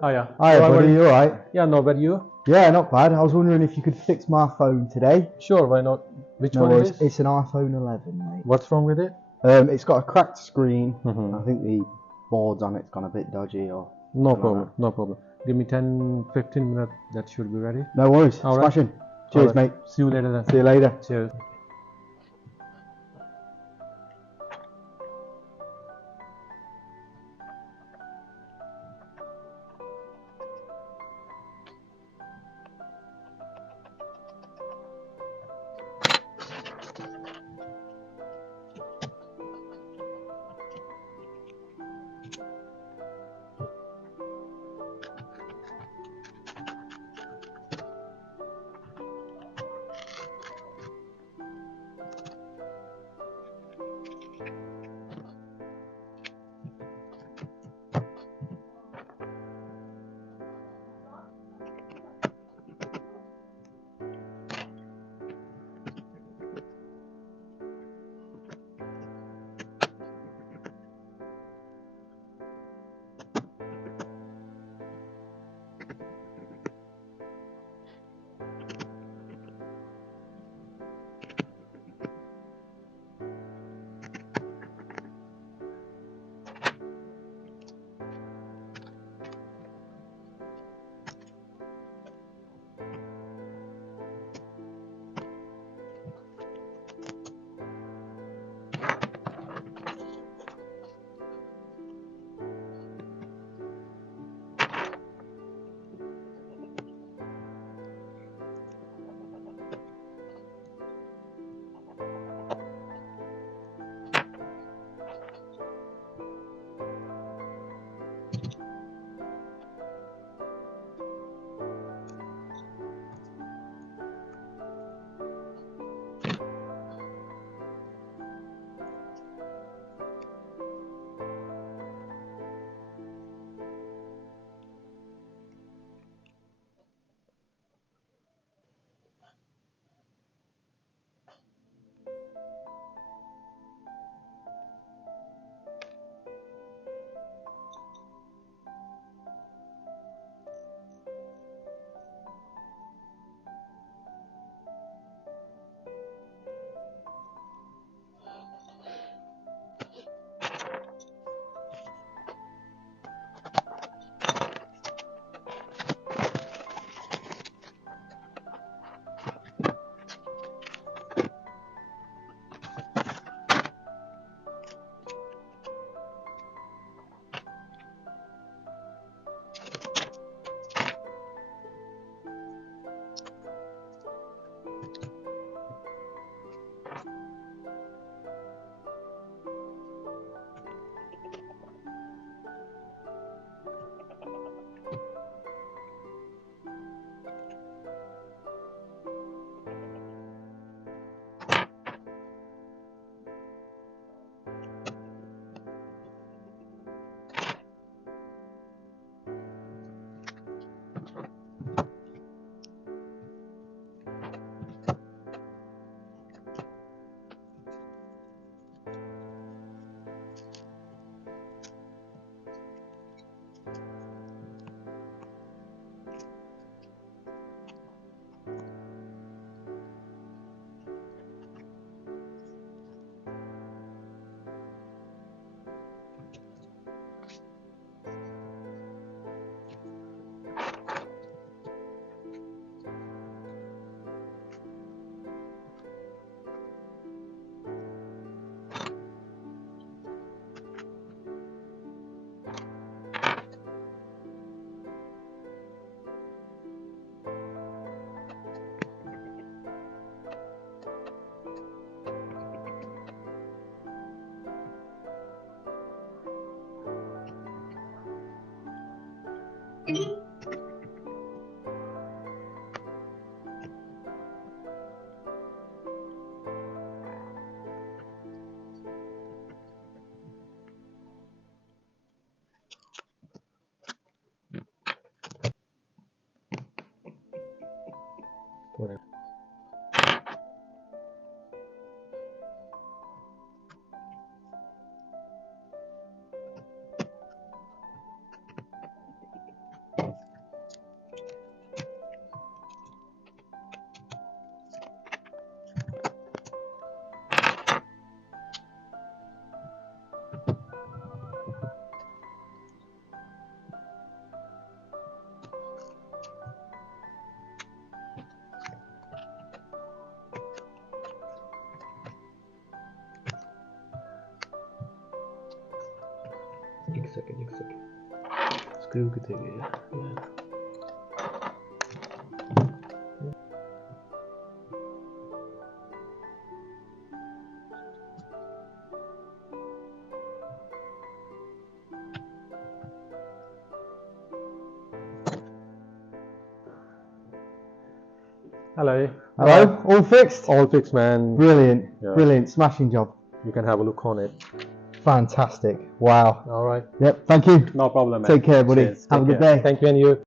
Oh yeah. Hi, Well, buddy. You all right? Yeah, no, but you? Yeah, not bad. I was wondering if you could fix my phone today. Sure, why not? Which No one worries. it is? It's an iPhone 11, mate. What's wrong with it? It's got a cracked screen. Mhm. I think the boards on it's gone a bit dodgy or No something problem, like no problem. Give me 10, 15 minutes, that should be ready. that. No worries. All right. Smashing. Cheers, All right. mate. See you later then. See you later. Cheers. Whatever. एक second screw कितने गए Hello. Hello, all fixed? All fixed, man. Brilliant, Yeah. brilliant, smashing job. You can have a look on it. Fantastic, wow. All right. Yep, thank you. No problem, man. Take care, buddy. Cheers. Have a Take good care. day. Thank you, and you.